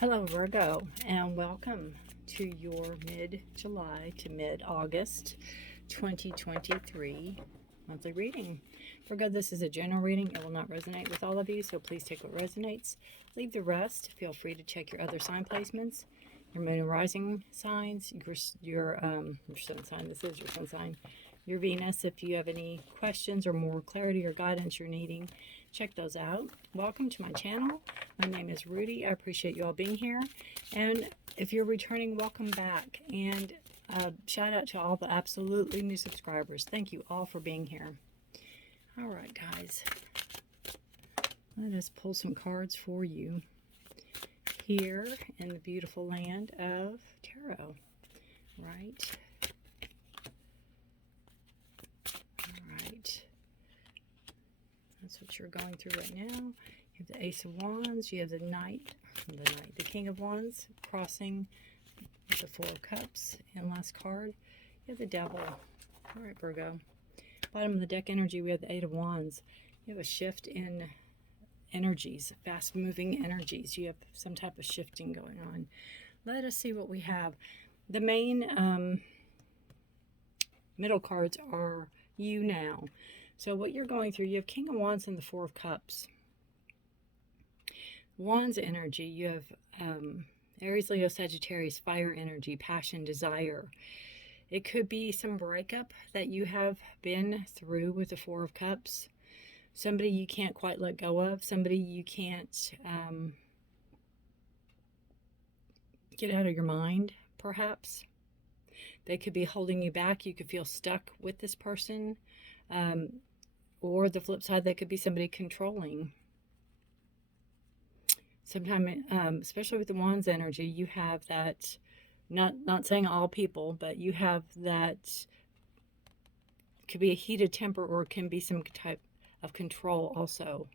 Hello Virgo, and welcome to your mid-July to mid-August 2023 monthly reading. Virgo, this is a general reading. It will not resonate with all of you, so please take what resonates. Leave the rest. Feel free to check your other sign placements, your moon and rising signs, your sun sign. This is your sun sign. Your Venus, if you have any questions or more clarity or guidance you're needing, check those out. Welcome to my channel. My name is Rudi. I appreciate you all being here. And if you're returning, welcome back. And shout out to all the absolutely new subscribers. Thank you all for being here. All right, guys. Let us pull some cards for you here in the beautiful land of tarot. Right. That's what you're going through right now. You have the Ace of Wands. You have the the King of Wands crossing with the Four of Cups. And last card, you have the Devil. All right, Virgo. Bottom of the deck energy, we have the Eight of Wands. You have a shift in energies, fast-moving energies. You have some type of shifting going on. Let us see what we have. The main middle cards are you now. So what you're going through, you have King of Wands and the Four of Cups. Wands energy, you have Aries, Leo, Sagittarius, fire energy, passion, desire. It could be some breakup that you have been through with the Four of Cups. Somebody you can't quite let go of. Somebody you can't get out of your mind, perhaps. They could be holding you back. You could feel stuck with this person. Or the flip side, that could be somebody controlling. Sometimes, especially with the Wands energy, you have that, not saying all people, but you have that, could be a heated temper, or it can be some type of control also.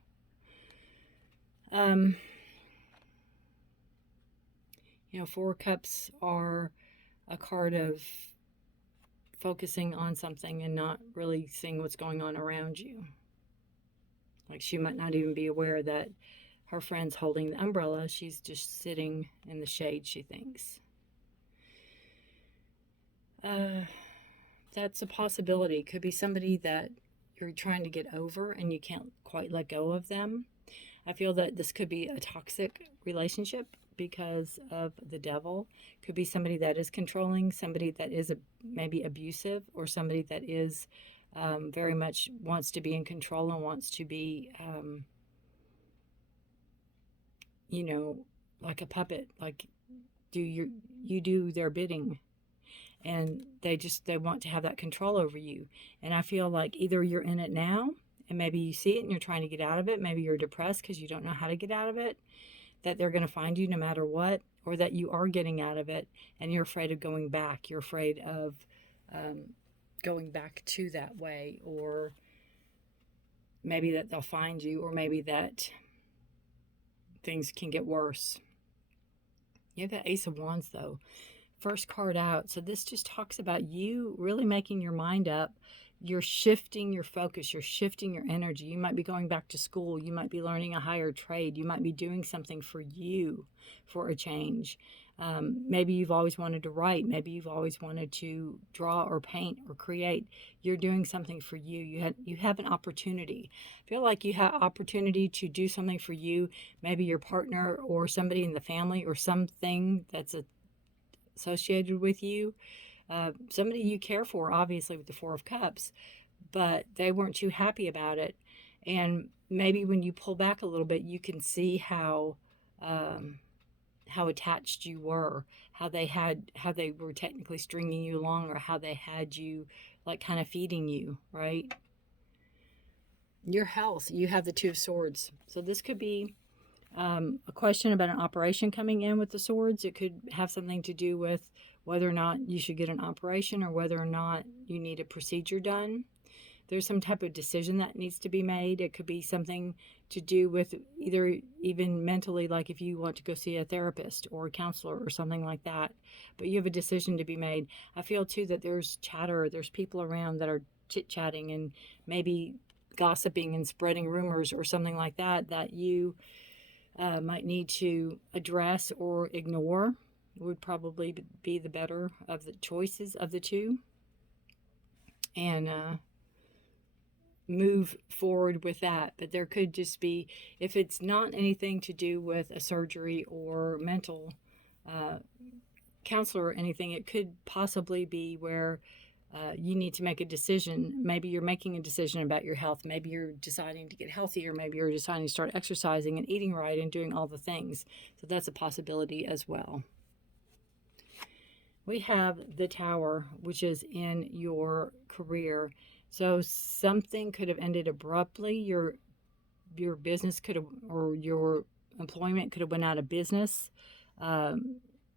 You know, Four Cups are a card of focusing on something and not really seeing what's going on around you. Like, she might not even be aware that her friend's holding the umbrella. She's just sitting in the shade, she thinks. That's a possibility. It could be somebody that you're trying to get over and you can't quite let go of them. I feel that this could be a toxic relationship because of the Devil. Could be somebody that is controlling, somebody that is maybe abusive, or somebody that is very much wants to be in control and wants to be, you know, like a puppet. Like, you do their bidding, and they want to have that control over you. And I feel like either you're in it now, and maybe you see it and you're trying to get out of it. Maybe you're depressed because you don't know how to get out of it, that they're going to find you no matter what, or that you are getting out of it and you're afraid of going back. You're afraid of going back to that way, or maybe that they'll find you, or maybe that things can get worse. You have the Ace of Wands, though. First card out. So this just talks about you really making your mind up. You're shifting your focus. You're shifting your energy. You might be going back to school. You might be learning a higher trade. You might be doing something for you, for a change. Maybe you've always wanted to write. Maybe you've always wanted to draw or paint or create. You're doing something for you. You have an opportunity. I feel like you have opportunity to do something for you. Maybe your partner or somebody in the family or something that's associated with you. Somebody you care for, obviously, with the Four of Cups, but they weren't too happy about it. And maybe when you pull back a little bit, you can see how attached you were, how they were technically stringing you along, or how they had you, like, kind of feeding you, right? Your health, you have the Two of Swords. So this could be a question about an operation coming in with the swords. It could have something to do with whether or not you should get an operation, or whether or not you need a procedure done. There's some type of decision that needs to be made. It could be something to do with either even mentally, like if you want to go see a therapist or a counselor or something like that. But you have a decision to be made. I feel too that there's chatter. There's people around that are chit-chatting and maybe gossiping and spreading rumors or something like that, that you might need to address or ignore, would probably be the better of the choices of the two, and move forward with that. But there could just be, if it's not anything to do with a surgery or mental counselor or anything, it could possibly be where you need to make a decision. Maybe you're making a decision about your health. Maybe you're deciding to get healthier. Maybe you're deciding to start exercising and eating right and doing all the things. So that's a possibility as well. We have the Tower, which is in your career. So something could have ended abruptly. Your business could have, or your employment could have went out of business.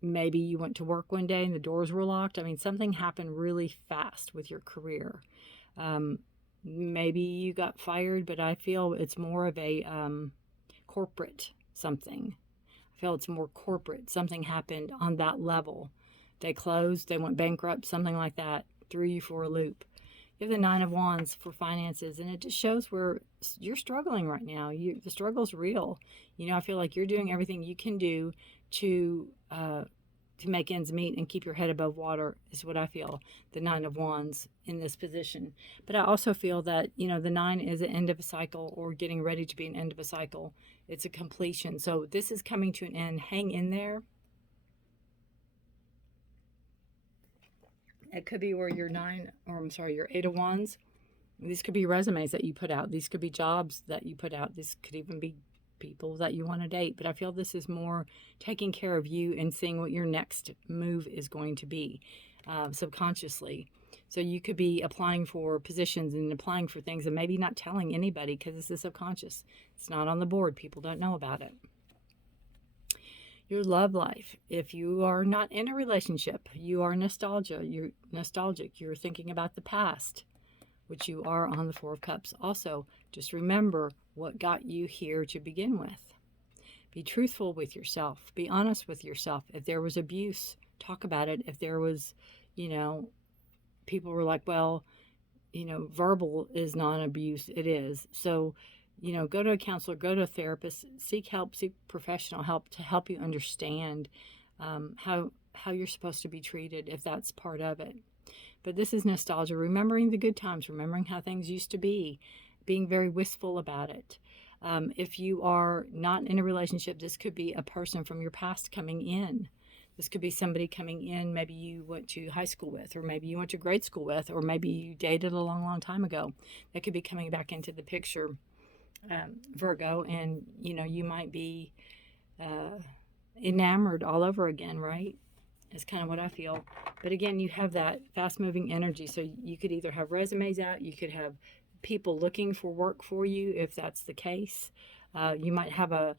Maybe you went to work one day and the doors were locked. I mean, something happened really fast with your career. Maybe you got fired, but I feel it's more of a corporate something. I feel it's more corporate. Something happened on that level. They closed, they went bankrupt, something like that, threw you for a loop. You have the Nine of Wands for finances, and it just shows where you're struggling right now. The struggle's real. I feel like you're doing everything you can do to make ends meet and keep your head above water, is what I feel, the Nine of Wands in this position. But I also feel that, the nine is an end of a cycle, or getting ready to be an end of a cycle. It's a completion. So this is coming to an end. Hang in there. It could be where your your Eight of Wands. These could be resumes that you put out. These could be jobs that you put out. This could even be people that you want to date. But I feel this is more taking care of you and seeing what your next move is going to be subconsciously. So you could be applying for positions and applying for things and maybe not telling anybody because this is subconscious. It's not on the board. People don't know about it. Your love life. If you are not in a relationship, you are you're nostalgic. You're thinking about the past, which you are on the Four of Cups. Also, just remember what got you here to begin with. Be truthful with yourself. Be honest with yourself. If there was abuse, talk about it. If there was, people were like, well, verbal is not abuse. It is. So, go to a counselor, go to a therapist, seek help, seek professional help to help you understand how you're supposed to be treated, if that's part of it. But this is nostalgia, remembering the good times, remembering how things used to be, being very wistful about it. If you are not in a relationship, this could be a person from your past coming in. This could be somebody coming in, maybe you went to high school with, or maybe you went to grade school with, or maybe you dated a long, long time ago. That could be coming back into the picture. Virgo, and you might be enamored all over again, right? Is kind of what I feel. But again, you have that fast moving energy, so you could either have resumes out, you could have people looking for work for you if that's the case. You might have I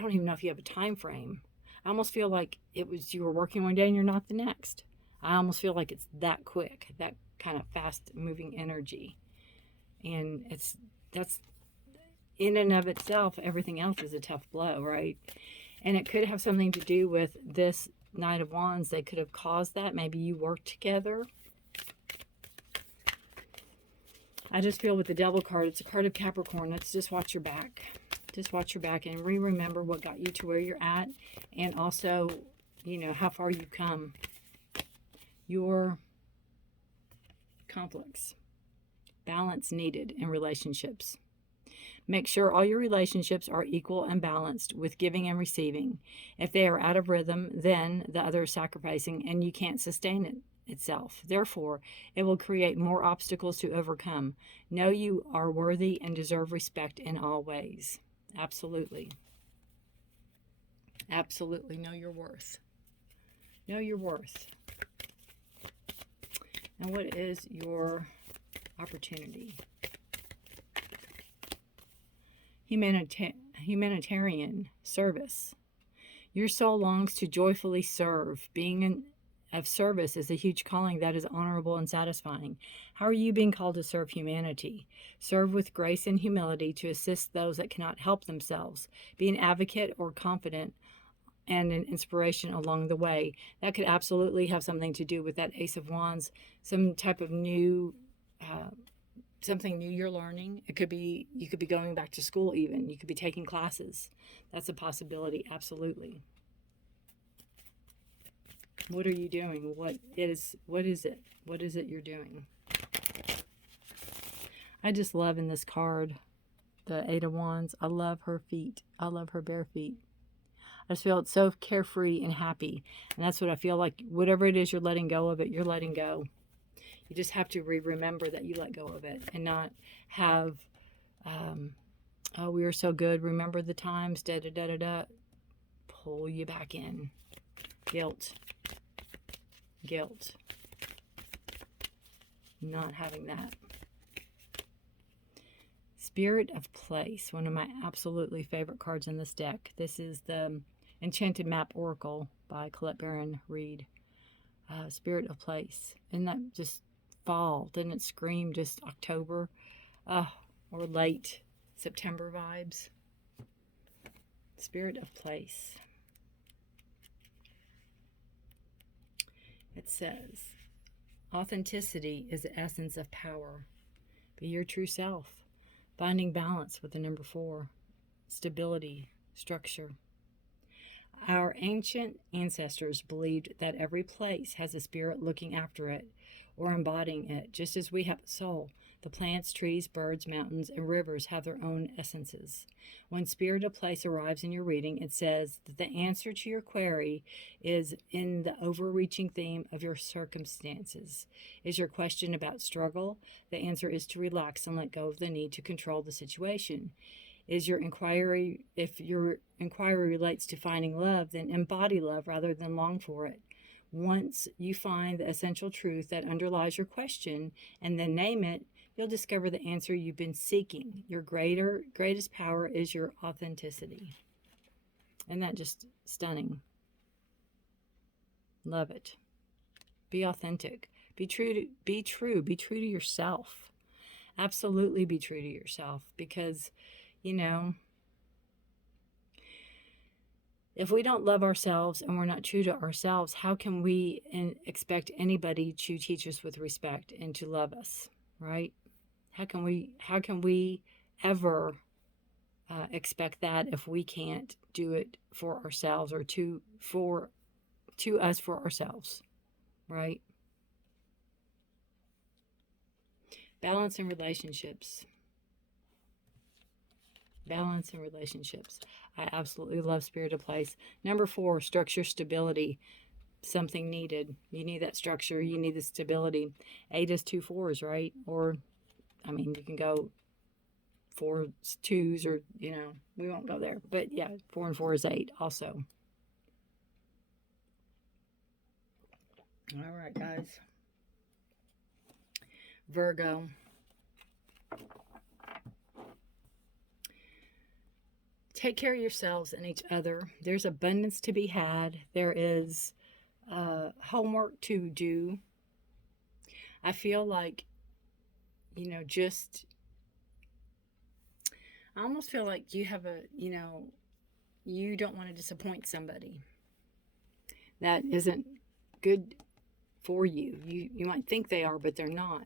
don't even know if you have a time frame. I almost feel like you were working one day and you're not the next. I almost feel like it's that quick, that kind of fast moving energy. And that's in and of itself, everything else is a tough blow, right? And it could have something to do with this Knight of Wands. They could have caused that. Maybe you worked together. I just feel with the Devil card, it's a card of Capricorn. Let's just watch your back. Just watch your back and remember what got you to where you're at. And also, how far you've come. Your conflicts. Balance needed in relationships. Make sure all your relationships are equal and balanced with giving and receiving. If they are out of rhythm, then the other is sacrificing and you can't sustain it itself. Therefore, it will create more obstacles to overcome. Know you are worthy and deserve respect in all ways. Absolutely. Absolutely know your worth. Know your worth. And what is your opportunity? Humanitarian service. Your soul longs to joyfully serve. Being of service is a huge calling that is honorable and satisfying. How are you being called to serve humanity? Serve with grace and humility to assist those that cannot help themselves. Be an advocate or confidant and an inspiration along the way. That could absolutely have something to do with that Ace of Wands, some type of new something new you're learning. It could be, you could be going back to school even. You could be taking classes. That's a possibility, absolutely. What are you doing? What is it? What is it you're doing? I just love in this card, the Eight of Wands. I love her feet. I love her bare feet. I just feel it's so carefree and happy. And that's what I feel like. Whatever it is you're letting go of it, you're letting go. You just have to remember that you let go of it and not have, oh, we were so good. Remember the times, da-da-da-da-da. Pull you back in. Guilt. Guilt. Not having that. Spirit of Place, one of my absolutely favorite cards in this deck. This is the Enchanted Map Oracle by Colette Baron Reed. Spirit of Place. Isn't that just fall? Didn't it scream just October? Or late September vibes? Spirit of Place. It says, authenticity is the essence of power. Be your true self. Finding balance with the number 4. Stability, structure. Our ancient ancestors believed that every place has a spirit looking after it or embodying it, just as we have a soul. The plants, trees, birds, mountains, and rivers have their own essences. When Spirit of Place arrives in your reading, it says that the answer to your query is in the overreaching theme of your circumstances. Is your question about struggle? The answer is to relax and let go of the need to control the situation. Is your inquiry, if your inquiry relates to finding love, then embody love rather than long for it. Once you find the essential truth that underlies your question and then name it, you'll discover the answer you've been seeking. Your greatest power is your authenticity. Isn't that just stunning? Love it. Be authentic. Be true to yourself. Absolutely be true to yourself, because, you know, if we don't love ourselves and we're not true to ourselves, how can we expect anybody to teach us with respect and to love us, right? How can we ever expect that if we can't do it for ourselves, or to us for ourselves, right? Balance in relationships. Balance in relationships. I absolutely love Spirit of Place. Number 4, structure, stability. Something needed. You need that structure. You need the stability. 8 is 2 4s, right? Or, I mean, you can go 4 2s, or, you know, we won't go there. But yeah, 4 and 4 is 8 also. All right, guys. Virgo. Take care of yourselves and each other. There's abundance to be had. There is homework to do. I feel like, you know, I almost feel like you have you don't want to disappoint somebody. That isn't good for you. You might think they are, but they're not.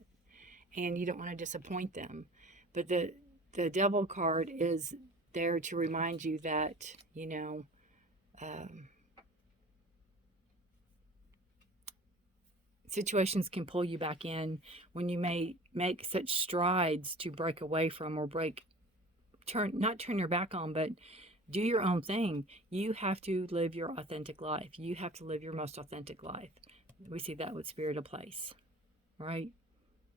And you don't want to disappoint them. But the Devil card is there to remind you that, you know, situations can pull you back in when you may make such strides to break away from, or not turn your back on, but do your own thing. You have to live your authentic life. You have to live your most authentic life. We see that with Spirit of Place, right?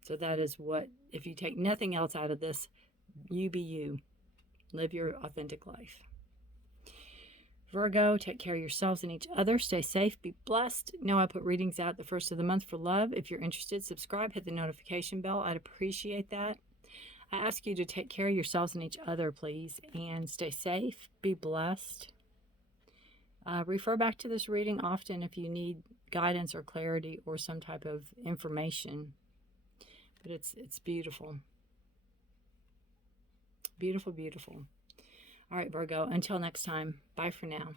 So that is what, if you take nothing else out of this, you be you. Live your authentic life. Virgo, take care of yourselves and each other. Stay safe. Be blessed. Know I put readings out the first of the month for love. If you're interested, subscribe. Hit the notification bell. I'd appreciate that. I ask you to take care of yourselves and each other, please. And stay safe. Be blessed. Refer back to this reading often if you need guidance or clarity or some type of information. But it's beautiful. Beautiful, beautiful. All right, Virgo, until next time, bye for now.